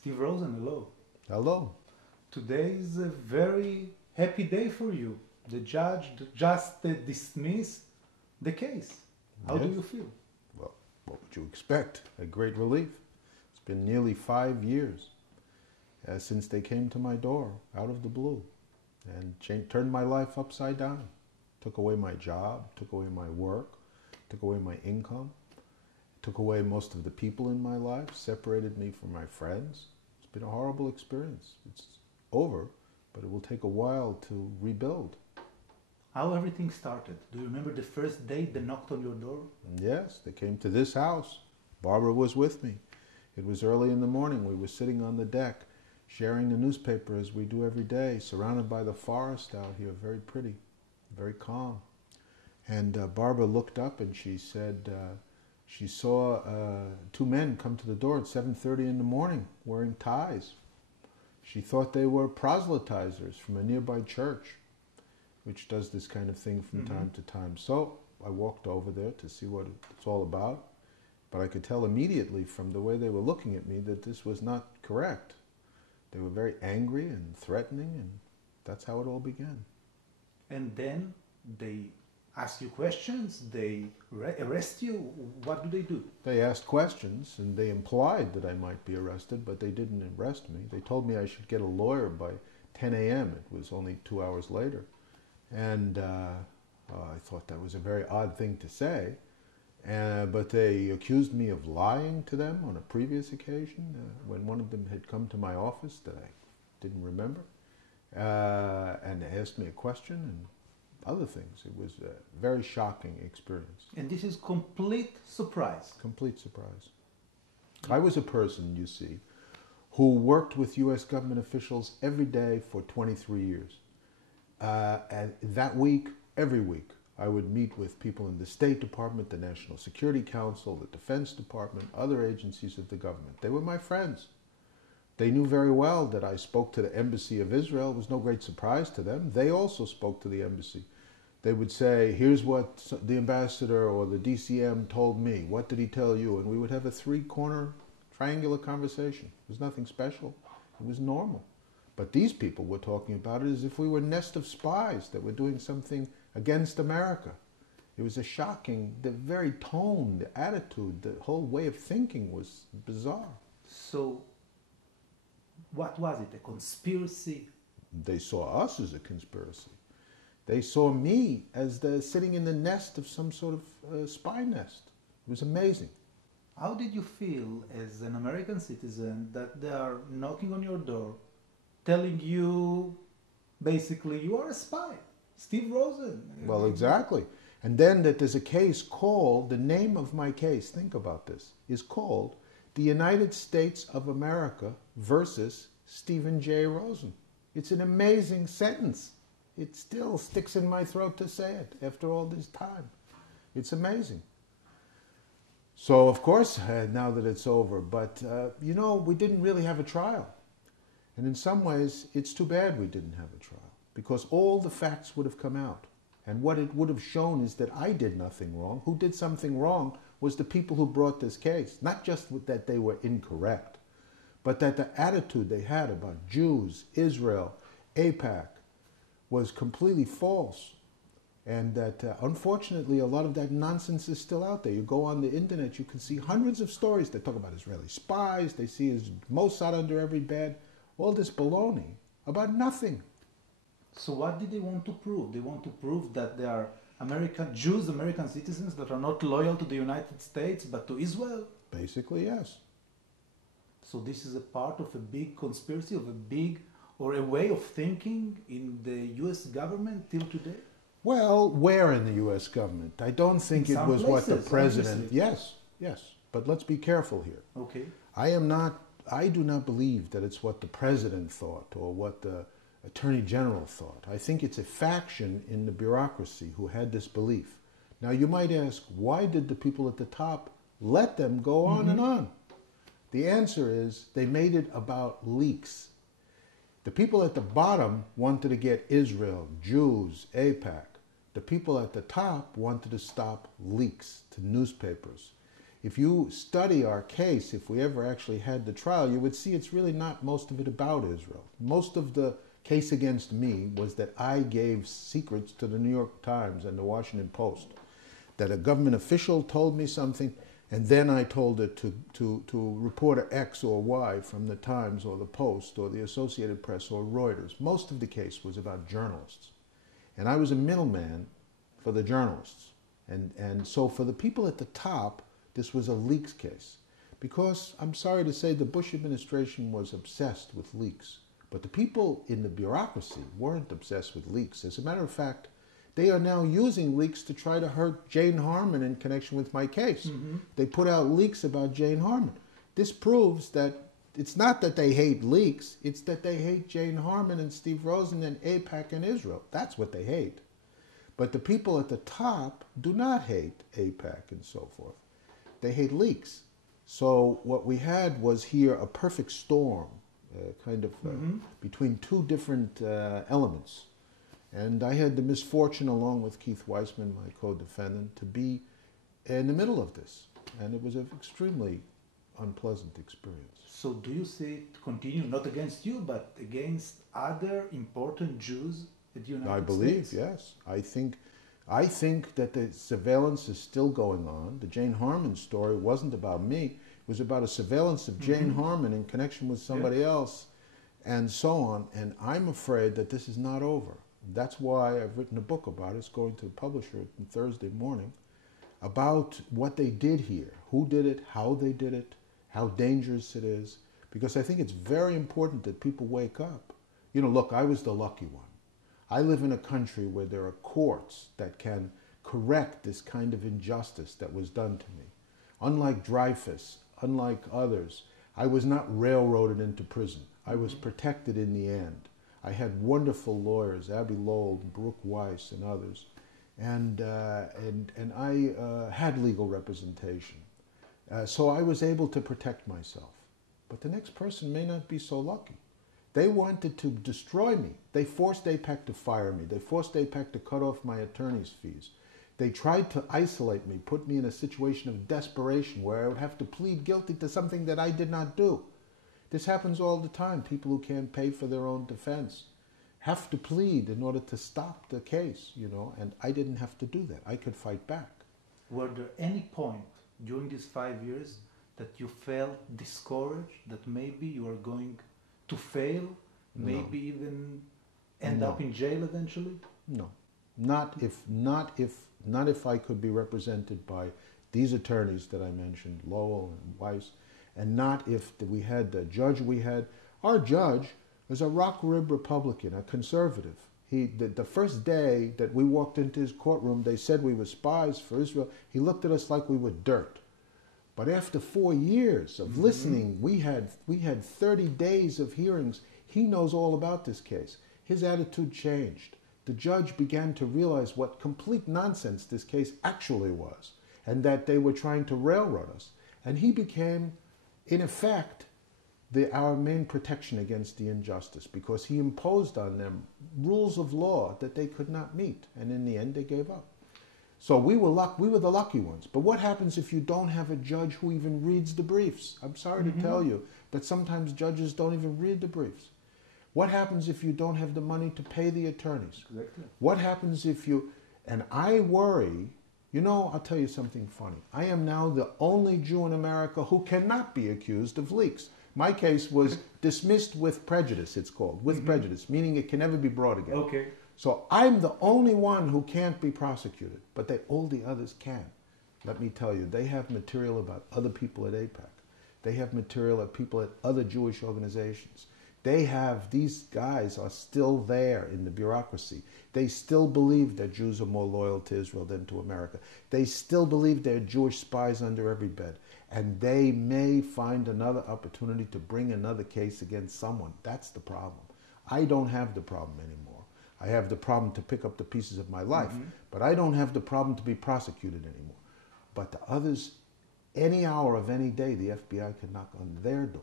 Steve Rosen, hello. Hello. Today is a very happy day for you. The judge just dismissed the case. How do Yes. you feel? Well, what would you expect? A great relief. It's been nearly 5 years since they came to my door out of the blue and turned my life upside down. Took away my job, took away my work, took away my income, took away most of the people in my life, separated me from my friends. It's been a horrible experience. It's over, but it will take a while to rebuild. How everything started? Do you remember the first day they knocked on your door? Yes, they came to this house. Barbara was with me. It was early in the morning. We were sitting on the deck, sharing the newspaper as we do every day, surrounded by the forest out here, very pretty, very calm. And Barbara looked up and she said she saw two men come to the door at 7:30 in the morning wearing ties. She thought they were proselytizers from a nearby church, which does this kind of thing from time to time. So I walked over there to see what it's all about, but I could tell immediately from the way they were looking at me that this was not correct. They were very angry and threatening, and that's how it all began. And then they ask you questions, they arrest you. What do they do? They asked questions, and they implied that I might be arrested, but they didn't arrest me. They told me I should get a lawyer by 10 a.m. It was only 2 hours later. And I thought that was a very odd thing to say. But they accused me of lying to them on a previous occasion when one of them had come to my office that I didn't remember. And they asked me a question and other things. It was a very shocking experience. And this is complete surprise. Complete surprise. I was a person, you see, who worked with U.S. government officials every day for 23 years. And that week, every week, I would meet with people in the State Department, the National Security Council, the Defense Department, other agencies of the government. They were my friends. They knew very well that I spoke to the Embassy of Israel. It was no great surprise to them. They also spoke to the embassy. They would say, here's what the ambassador or the DCM told me. What did he tell you? And we would have a three-corner triangular conversation. It was nothing special. It was normal. But these people were talking about it as if we were a nest of spies that were doing something against America. It was a shocking, the very tone, the attitude, the whole way of thinking was bizarre. So, what was it? A conspiracy? They saw us as a conspiracy. They saw me as sitting in the nest of some sort of spy nest. It was amazing. How did you feel as an American citizen that they are knocking on your door, telling you, basically, you are a spy? Steve Rosen. Well, exactly. And then that there's a case called, the name of my case, think about this, is called the United States of America versus Stephen J. Rosen. It's an amazing sentence. It still sticks in my throat to say it after all this time. It's amazing. So, of course, now that it's over, but, you know, we didn't really have a trial. And in some ways, it's too bad we didn't have a trial, because all the facts would have come out. And what it would have shown is that I did nothing wrong. Who did something wrong was the people who brought this case. Not just that they were incorrect, but that the attitude they had about Jews, Israel, AIPAC, was completely false. And that, unfortunately, a lot of that nonsense is still out there. You go on the internet, you can see hundreds of stories that talk about Israeli spies. They see Mossad under every bed. All this baloney about nothing. So what did they want to prove? They want to prove that they are American Jews, American citizens that are not loyal to the United States but to Israel? Basically, yes. So this is a part of a big conspiracy, of a big, or a way of thinking in the U.S. government till today? Well, where in the U.S. government? I don't think In it some was what the places, president... obviously. Yes. But let's be careful here. Okay. I do not believe that it's what the president thought or what the attorney general thought. I think it's a faction in the bureaucracy who had this belief. Now, you might ask, why did the people at the top let them go on and on? The answer is they made it about leaks. The people at the bottom wanted to get Israel, Jews, AIPAC. The people at the top wanted to stop leaks to newspapers. if you study our case, if we ever actually had the trial, you would see it's really not most of it about Israel. Most of the case against me was that I gave secrets to the New York Times and the Washington Post, that a government official told me something, and then I told it to reporter X or Y from the Times or the Post or the Associated Press or Reuters. Most of the case was about journalists. And I was a middleman for the journalists. And so for the people at the top, this was a leaks case. Because, I'm sorry to say, the Bush administration was obsessed with leaks. But the people in the bureaucracy weren't obsessed with leaks. As a matter of fact, they are now using leaks to try to hurt Jane Harman in connection with my case. Mm-hmm. They put out leaks about Jane Harman. This proves that it's not that they hate leaks, it's that they hate Jane Harman and Steve Rosen and AIPAC and Israel. That's what they hate. But the people at the top do not hate AIPAC and so forth. They hate leaks. So what we had was here a perfect storm, between two different elements. And I had the misfortune, along with Keith Weissman, my co-defendant, to be in the middle of this. And it was an extremely unpleasant experience. So do you see it continue, not against you, but against other important Jews in the United States? I believe, yes. I think that the surveillance is still going on. The Jane Harman story wasn't about me. It was about a surveillance of Jane Harman in connection with somebody else, and so on. And I'm afraid that this is not over. That's why I've written a book about it. It's going to the publisher on Thursday morning, about what they did here, who did it, how they did it, how dangerous it is. Because I think it's very important that people wake up. You know, look, I was the lucky one. I live in a country where there are courts that can correct this kind of injustice that was done to me. Unlike Dreyfus, unlike others, I was not railroaded into prison. I was protected in the end. I had wonderful lawyers, Abby Lowell, Brooke Weiss, and others. And I had legal representation. So I was able to protect myself. But the next person may not be so lucky. They wanted to destroy me. They forced AIPAC to fire me. They forced AIPAC to cut off my attorney's fees. They tried to isolate me, put me in a situation of desperation where I would have to plead guilty to something that I did not do. This happens all the time. People who can't pay for their own defense have to plead in order to stop the case, you know, and I didn't have to do that. I could fight back. Were there any point during these 5 years that you felt discouraged, that maybe you are going to fail, maybe even end up in jail eventually? No, not if I could be represented by these attorneys that I mentioned, Lowell and Weiss, and not if we had the judge we had. Our judge was a rock-rib Republican, a conservative. The first day that we walked into his courtroom, they said we were spies for Israel. He looked at us like we were dirt. But after 4 years of listening, we had 30 days of hearings. He knows all about this case. His attitude changed. The judge began to realize what complete nonsense this case actually was, and that they were trying to railroad us. And he became, in effect, our main protection against the injustice, because he imposed on them rules of law that they could not meet. And in the end, they gave up. So we were the lucky ones. But what happens if you don't have a judge who even reads the briefs? I'm sorry to tell you, but sometimes judges don't even read the briefs. What happens if you don't have the money to pay the attorneys? Exactly. What happens if you... And I worry... You know, I'll tell you something funny. I am now the only Jew in America who cannot be accused of leaks. My case was dismissed with prejudice, it's called, with prejudice, meaning it can never be brought again. Okay. So I'm the only one who can't be prosecuted, but all the others can. Let me tell you, they have material about other people at AIPAC. They have material at people at other Jewish organizations. These guys are still there in the bureaucracy. They still believe that Jews are more loyal to Israel than to America. They still believe there are Jewish spies under every bed. And they may find another opportunity to bring another case against someone. That's the problem. I don't have the problem anymore. I have the problem to pick up the pieces of my life, but I don't have the problem to be prosecuted anymore. But the others, any hour of any day, the FBI can knock on their door.